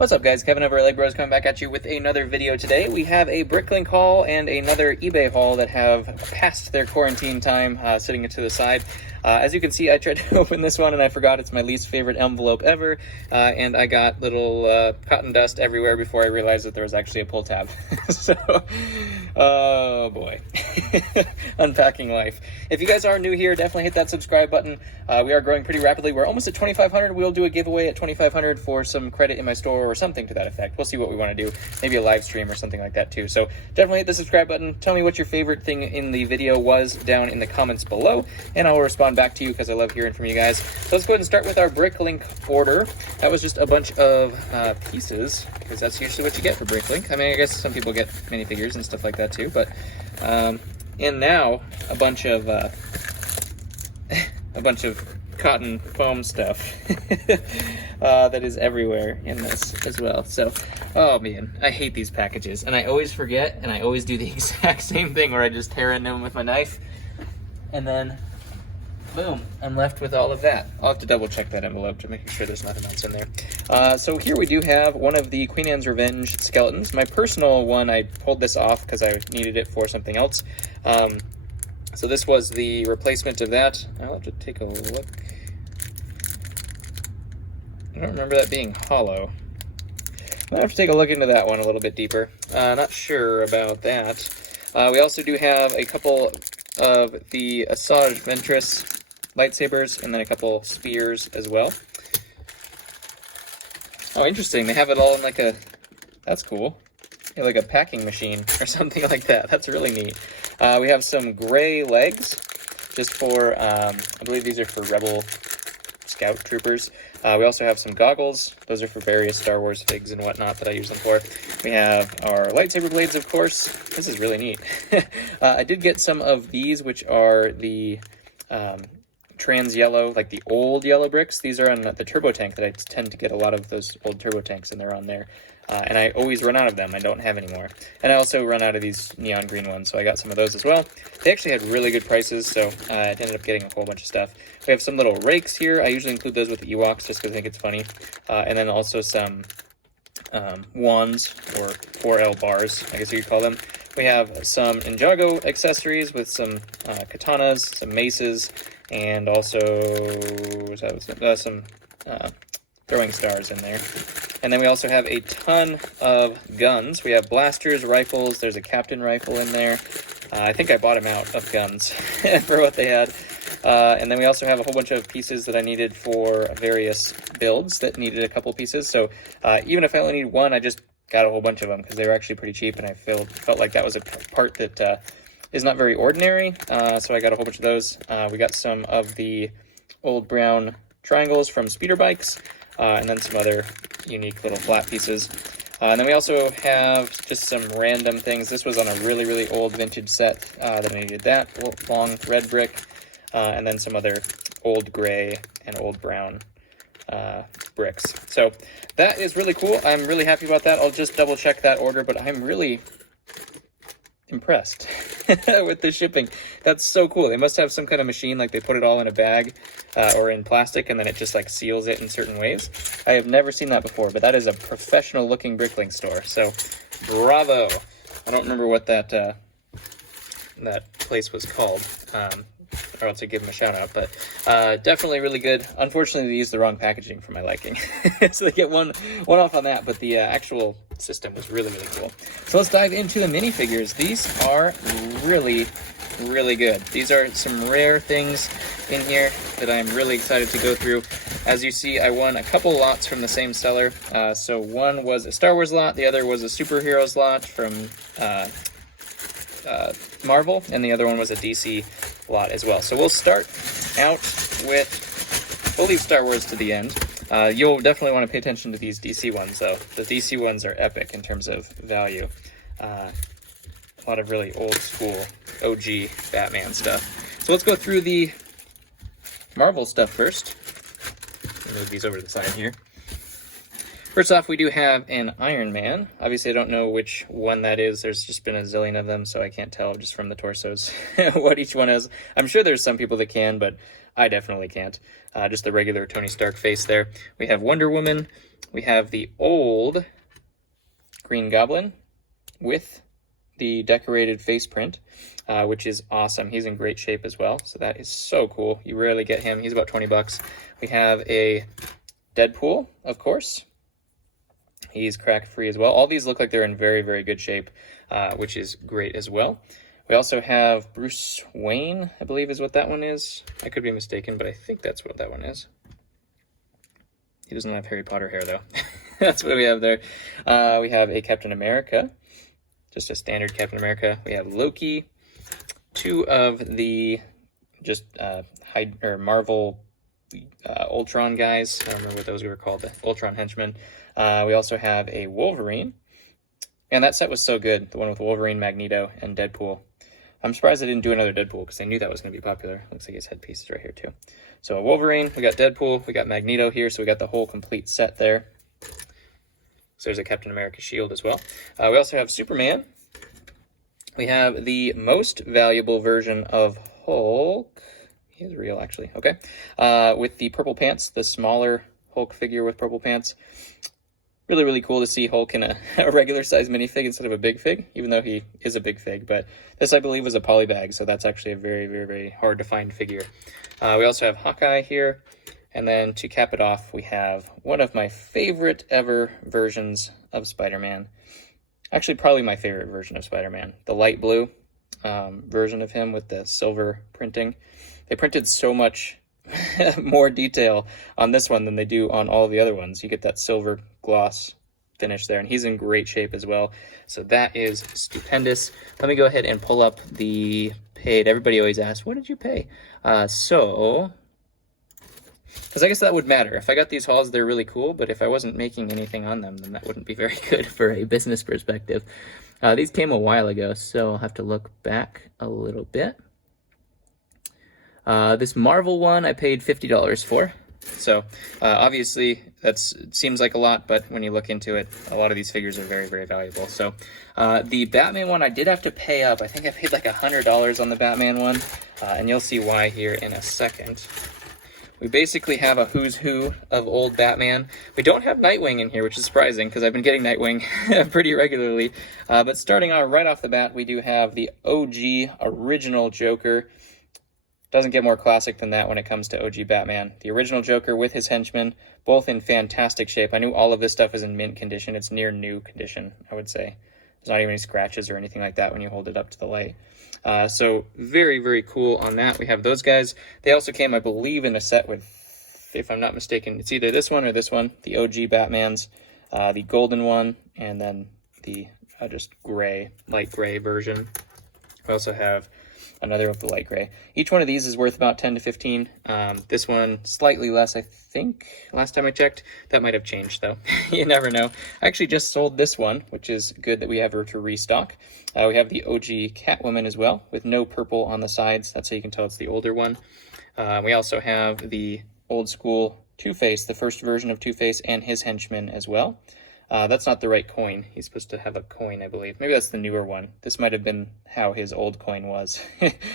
What's up, guys? Kevin over at LEGbrOs coming back at you with another video today. We have a Bricklink haul and another eBay haul that have passed their quarantine time, sitting to the side. As you can see, I tried to open this one and I forgot it's my least favorite envelope ever, and I got little cotton dust everywhere before I realized that there was actually a pull tab. So, oh boy. Unpacking life. If you guys are new here, definitely hit that subscribe button. We are growing pretty rapidly. We're almost at 2,500. We'll do a giveaway at 2,500 for some credit in my store or something to that effect. We'll see what we want to do. Maybe a live stream or something like that too. So definitely hit the subscribe button. Tell me what your favorite thing in the video was down in the comments below, and I will respond back to you because I love hearing from you guys. So let's go ahead and start with our Bricklink order. That was just a bunch of pieces, because that's usually what you get for Bricklink. I mean, I guess some people get minifigures and stuff like that too, but and now a bunch of cotton foam stuff that is everywhere in this as well. So, oh man, I hate these packages, and I always forget, and I always do the exact same thing where I just tear into them with my knife, and then boom, I'm left with all of that. I'll have to double check that envelope to make sure there's nothing else in there. So here we do have one of the Queen Anne's Revenge skeletons. My personal one, I pulled this off because I needed it for something else. So this was the replacement of that. I'll have to take a look. I don't remember that being hollow. I'll have to take a look into that one a little bit deeper. Not sure about that. We also do have a couple of the Asajj Ventress lightsabers, and then a couple spears as well. Oh, interesting. They have it all in like a... That's cool. Yeah, like a packing machine or something like that. That's really neat. We have some gray legs, just for, I believe these are for Rebel Scout Troopers. We also have some goggles. Those are for various Star Wars figs and whatnot that I use them for. We have our lightsaber blades, of course. This is really neat. I did get some of these, which are the trans yellow, like the old yellow bricks. These are on the turbo tank that I tend to get a lot of those old turbo tanks, and they're on there. And I always run out of them. I don't have any more. And I also run out of these neon green ones, so I got some of those as well. They actually had really good prices, so I ended up getting a whole bunch of stuff. We have some little rakes here. I usually include those with the Ewoks just because I think it's funny. And then also some wands, or 4L bars, I guess you could call them. We have some Ninjago accessories with some katanas, some maces, and also some throwing stars in there. And then we also have a ton of guns. We have blasters, rifles. There's a captain rifle in there. I think I bought them out of guns for what they had. And then we also have a whole bunch of pieces that I needed for various builds that needed a couple pieces. So even if I only need one, I just got a whole bunch of them because they were actually pretty cheap, and I felt like that was a part that is not very ordinary. So I got a whole bunch of those. We got some of the old brown triangles from speeder bikes, and then some other unique little flat pieces. And then we also have just some random things. This was on a really, really old vintage set that I needed that long red brick, and then some other old gray and old brown bricks. So that is really cool. I'm really happy about that. I'll just double check that order, but I'm really impressed with the shipping. That's so cool. They must have some kind of machine, like they put it all in a bag or in plastic, and then it just like seals it in certain ways. I have never seen that before, but that is a professional looking Bricklink store, so bravo. I don't remember what that that place was called, or else I'd give them a shout out, but definitely really good. Unfortunately, they used the wrong packaging for my liking. So they get one off on that, but the actual system was really, really cool. So let's dive into the minifigures. These are really, really good. These are some rare things in here that I'm really excited to go through. As you see, I won a couple lots from the same seller. So one was a Star Wars lot, the other was a superheroes lot from Marvel, and the other one was a DC lot as well. So we'll start out with, we'll leave Star Wars to the end. You'll definitely want to pay attention to these DC ones, though. The DC ones are epic in terms of value. A lot of really old school OG Batman stuff. So let's go through the Marvel stuff first. Move these over to the side here. First off, we do have an Iron Man. Obviously, I don't know which one that is. There's just been a zillion of them, so I can't tell just from the torsos what each one is. I'm sure there's some people that can, but I definitely can't. Just the regular Tony Stark face there. We have Wonder Woman. We have the old Green Goblin with the decorated face print, which is awesome. He's in great shape as well, so that is so cool. You rarely get him. He's about 20 bucks. We have a Deadpool, of course. He's crack-free as well. All these look like they're in very, very good shape, which is great as well. We also have Bruce Wayne, I believe is what that one is. I could be mistaken, but I think that's what that one is. He doesn't have Harry Potter hair, though. That's what we have there. We have a Captain America, just a standard Captain America. We have Loki, two of the just Marvel Ultron guys. I don't remember what those were called, the Ultron henchmen. We also have a Wolverine. And that set was so good, the one with Wolverine, Magneto, and Deadpool. I'm surprised they didn't do another Deadpool because they knew that was going to be popular. Looks like his headpiece is right here too. So a Wolverine, we got Deadpool, we got Magneto here, so we got the whole complete set there. So there's a Captain America shield as well. We also have Superman. We have the most valuable version of Hulk. He is real, actually. Okay. With the purple pants, the smaller Hulk figure with purple pants. Really, really cool to see Hulk in a regular size minifig instead of a big fig, even though he is a big fig. But this, I believe, was a poly bag, so that's actually a very, very, very hard to find figure. We also have Hawkeye here. And then to cap it off, we have one of my favorite ever versions of Spider-Man. Actually, probably my favorite version of Spider-Man. The light blue version of him with the silver printing. They printed so much more detail on this one than they do on all the other ones. You get that silver gloss finish there, and he's in great shape as well. So that is stupendous. Let me go ahead and pull up the paid. Everybody always asks, what did you pay? Because I guess that would matter. If I got these hauls, they're really cool, but if I wasn't making anything on them, then that wouldn't be very good for a business perspective. These came a while ago, so I'll have to look back a little bit. This Marvel one I paid $50 for. So obviously that seems like a lot, but when you look into it, a lot of these figures are very, very valuable. So the Batman one, I did have to pay up. I think I paid like $100 on the Batman one, and you'll see why here in a second. We basically have a who's who of old Batman. We don't have Nightwing in here, which is surprising because I've been getting Nightwing pretty regularly. But starting out right off the bat, we do have the OG original Joker. Doesn't get more classic than that when it comes to OG Batman. The original Joker with his henchmen, both in fantastic shape. I knew all of this stuff was in mint condition. It's near new condition, I would say. There's not even any scratches or anything like that when you hold it up to the light. So very, very cool on that. We have those guys. They also came, I believe, in a set with, if I'm not mistaken, it's either this one or this one, the OG Batmans, the golden one, and then the just gray, light gray version. We also have another with the light gray. Each one of these is worth about 10 to 15. This one slightly less, I think, last time I checked. That might have changed, though. You never know. I actually just sold this one, which is good that we have her to restock. We have the OG Catwoman as well, with no purple on the sides. That's how you can tell it's the older one. We also have the old school Two-Face, the first version of Two-Face, and his henchman as well. That's not the right coin. He's supposed to have a coin, I believe. Maybe that's the newer one. This might have been how his old coin was,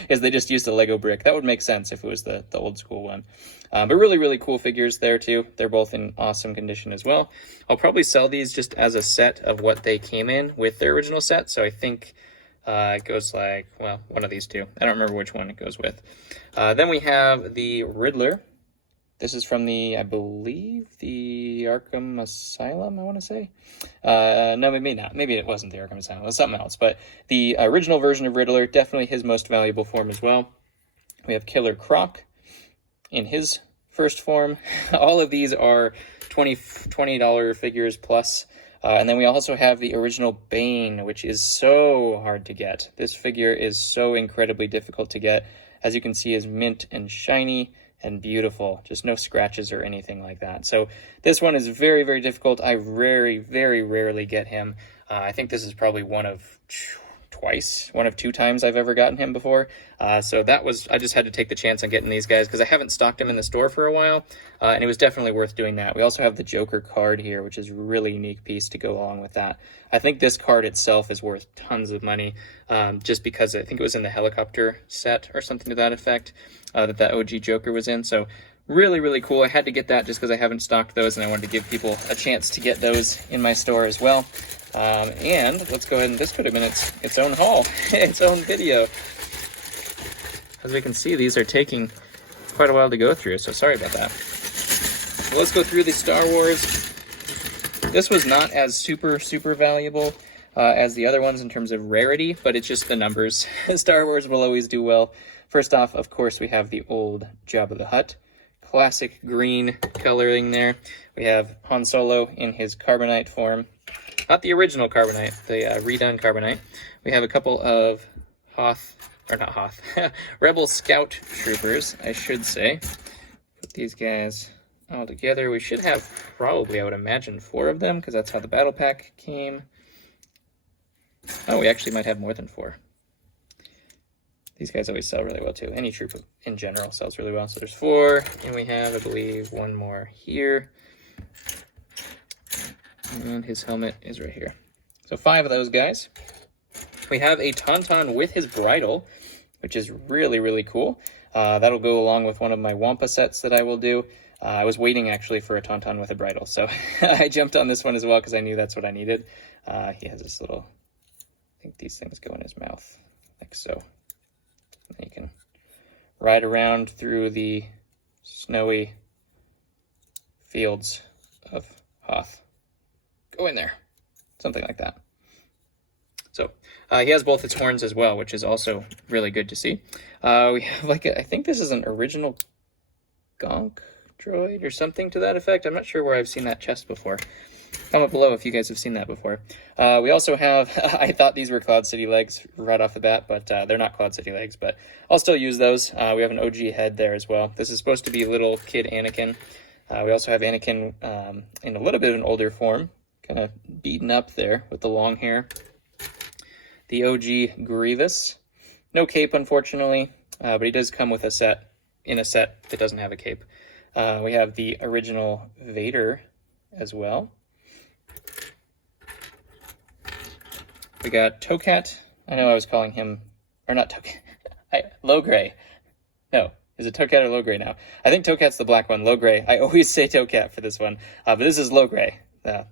is they just used a Lego brick. That would make sense if it was the old school one. But really, really cool figures there, too. They're both in awesome condition as well. I'll probably sell these just as a set of what they came in with their original set. So I think it goes like, well, one of these two. I don't remember which one it goes with. Then we have the Riddler. This is from the, I believe, the Arkham Asylum, I want to say. No, maybe not. Maybe it wasn't the Arkham Asylum. It was something else. But the original version of Riddler, definitely his most valuable form as well. We have Killer Croc in his first form. All of these are $20 figures plus. And then we also have the original Bane, which is so hard to get. This figure is so incredibly difficult to get. As you can see, is mint and shiny and beautiful, just no scratches or anything like that. So this one is very, very difficult. I very, very rarely get him. I think this is probably one of twice, one of 2 times I've ever gotten him before. So I just had to take the chance on getting these guys because I haven't stocked him in the store for a while, and it was definitely worth doing that. We also have the Joker card here, which is a really unique piece to go along with that. I think this card itself is worth tons of money, just because I think it was in the helicopter set or something to that effect, that OG Joker was in. So really, really cool. I had to get that just because I haven't stocked those, and I wanted to give people a chance to get those in my store as well. And let's go ahead and this could have been its own haul, its own video. As we can see, these are taking quite a while to go through, so sorry about that. So let's go through the Star Wars. This was not as super valuable as the other ones in terms of rarity, but it's just the numbers. Star Wars will always do well. First off, of course, we have the old Jabba the Hutt. Classic green coloring there. We have Han Solo in his carbonite form. Not the original carbonite, the redone carbonite. We have a couple of Rebel Scout Troopers, I should say. Put these guys all together. We should have probably, I would imagine, 4 of them, because that's how the battle pack came. Oh, we actually might have more than 4. These guys always sell really well, too. Any troop in general sells really well. So there's 4, and we have, I believe, 1 more here. And his helmet is right here. So 5 of those guys. We have a Tauntaun with his bridle, which is really, really cool. That'll go along with one of my Wampa sets that I will do. I was waiting, actually, for a Tauntaun with a bridle, so I jumped on this one as well because I knew that's what I needed. He has this little, I think these things go in his mouth, like so. And you can ride around through the snowy fields of Hoth. Go in there. Something like that. So, he has both its horns as well, which is also really good to see. We have I think this is an original Gonk droid or something to that effect. I'm not sure where I've seen that chest before. Comment below if you guys have seen that before. We also have, I thought these were Cloud City legs right off the bat, but they're not Cloud City legs, but I'll still use those. We have an OG head there as well. This is supposed to be little kid Anakin. We also have Anakin in a little bit of an older form, kind of beaten up there with the long hair. The OG Grievous. No cape, unfortunately, but he does come with a set that doesn't have a cape. We have the original Vader as well. We got Tokat. I know I was calling him, or not Tokat, Logray. No, is it Tokat or Logray now? I think Tokat's the black one, Logray. I always say Tokat for this one, but this is Logray.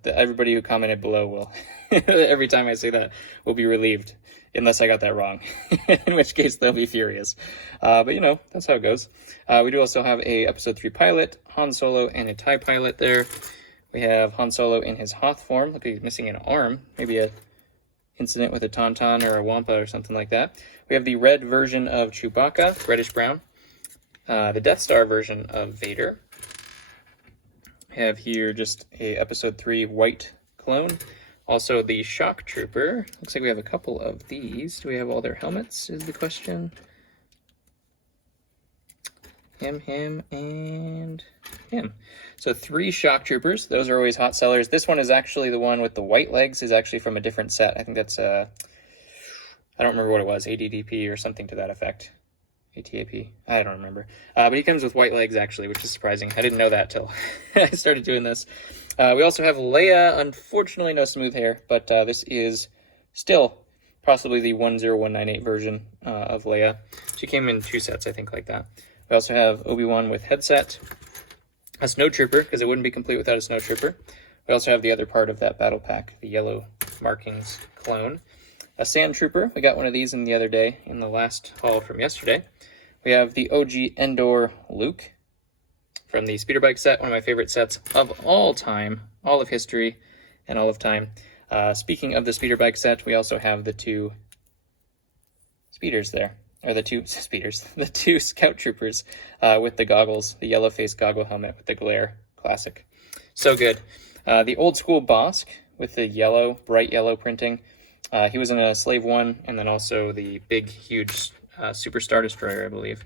Everybody who commented below will, every time I say that, will be relieved, unless I got that wrong, in which case they'll be furious. But you know, that's how it goes. We do also have a Episode 3 pilot, Han Solo, and a TIE pilot there. We have Han Solo in his Hoth form. Look, he's missing an arm. Maybe a incident with a Tauntaun or a Wampa or something like that. We have the red version of Chewbacca, reddish-brown. The Death Star version of Vader. We have here just a Episode 3 white clone. Also the Shock Trooper. Looks like we have a couple of these. Do we have all their helmets, is the question. Him, and him. So 3 Shock Troopers. Those are always hot sellers. This one is actually the one with the white legs, is actually from a different set. I think that's, I don't remember what it was, ADDP or something to that effect. ATAP? I don't remember. But he comes with white legs, actually, which is surprising. I didn't know that till I started doing this. We also have Leia. Unfortunately, no smooth hair, but this is still possibly the 10198 version of Leia. She came in 2 sets, I think, like that. We also have Obi-Wan with headset. A snowtrooper, because it wouldn't be complete without a snowtrooper. We also have the other part of that battle pack, the yellow markings clone. A sand trooper. We got one of these in the other day, in the last haul from yesterday. We have the OG Endor Luke from the speeder bike set, one of my favorite sets of all time, all of history, and all of time. Speaking of the speeder bike set, we also have the 2 speeders there. Or the 2 speeders, the 2 scout troopers with the goggles, the yellow face goggle helmet with the glare. Classic. So good. The old school Bosk with the yellow, bright yellow printing. He was in a Slave 1, and then also the big, huge Super Star Destroyer, I believe.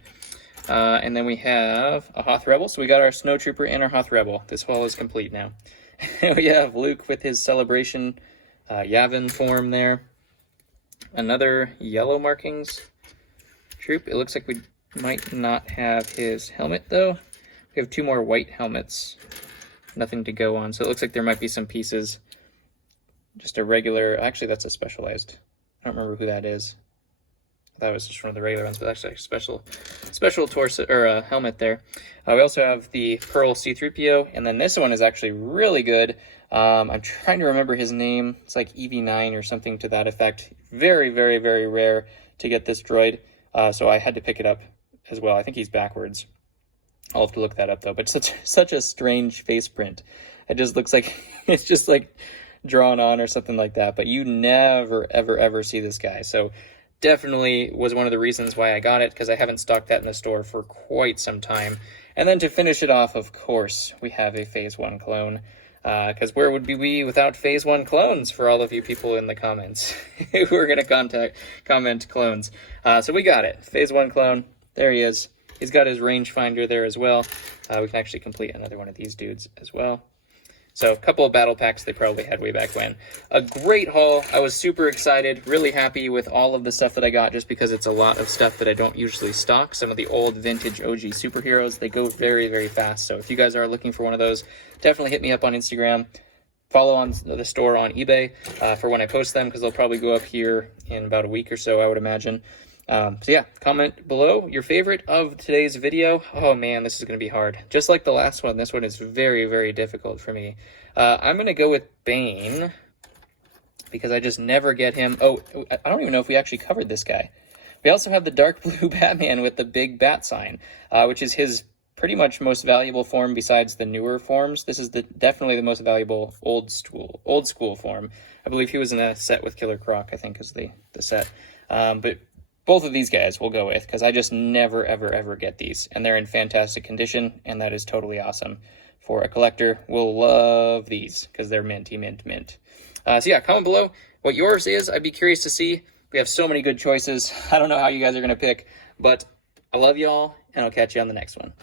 And then we have a Hoth Rebel. So we got our Snow Trooper and our Hoth Rebel. This haul is complete now. We have Luke with his Celebration Yavin form there. Another yellow markings troop. It looks like we might not have his helmet though. We have 2 more white helmets. Nothing to go on. So it looks like there might be some pieces. Just a regular, actually that's a specialized. I don't remember who that is. I thought it was just one of the regular ones, but actually a special torso or helmet there. We also have the Pearl C-3PO, and then this one is actually really good. I'm trying to remember his name. It's like EV9 or something to that effect. Very, very, very rare to get this droid, so I had to pick it up as well. I think he's backwards. I'll have to look that up though. But such a strange face print. It just looks like it's just like drawn on or something like that. But you never, ever, ever see this guy. So definitely was one of the reasons why I got it, because I haven't stocked that in the store for quite some time. And then to finish it off, of course, we have a Phase 1 clone. Because where would we without Phase 1 clones, for all of you people in the comments who are going to comment clones. So we got it. Phase 1 clone. There he is. He's got his rangefinder there as well. We can actually complete another one of these dudes as well. So a couple of battle packs they probably had way back when. A great haul. I was super excited, really happy with all of the stuff that I got, just because it's a lot of stuff that I don't usually stock. Some of the old vintage OG superheroes, they go very, very fast. So if you guys are looking for one of those, definitely hit me up on Instagram. Follow on the store on eBay for when I post them, because they'll probably go up here in about a week or so, I would imagine. So yeah, comment below your favorite of today's video. Oh man, this is going to be hard. Just like the last one, this one is very, very difficult for me. I'm going to go with Bane, because I just never get him. Oh, I don't even know if we actually covered this guy. We also have the dark blue Batman with the big bat sign, which is his pretty much most valuable form besides the newer forms. This is definitely the most valuable old school form. I believe he was in a set with Killer Croc, I think is the set. But both of these guys we'll go with, because I just never, ever, ever get these. And they're in fantastic condition, and that is totally awesome. For a collector, will love these, because they're minty, mint, mint. So yeah, comment below what yours is. I'd be curious to see. We have so many good choices. I don't know how you guys are going to pick, but I love y'all, and I'll catch you on the next one.